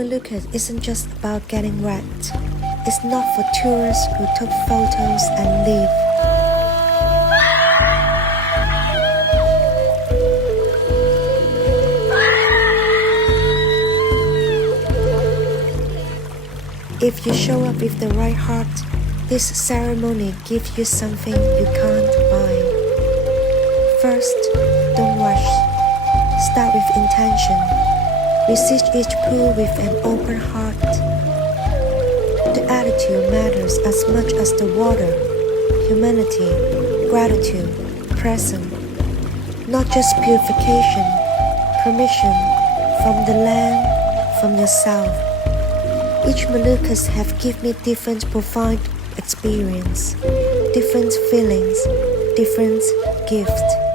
Moluccas isn't just about getting wet. It's not for tourists who took photos and leave. If you show up with the right heart, this ceremony gives you something you can't buy. First, don't rush. Start with intention. Visit each pool with an open heart. The attitude matters as much as the water. Humanity, gratitude, present. Not just purification, permission from the land, from yourself. Each Moluccas have given me different profound experience, different feelings, different gifts.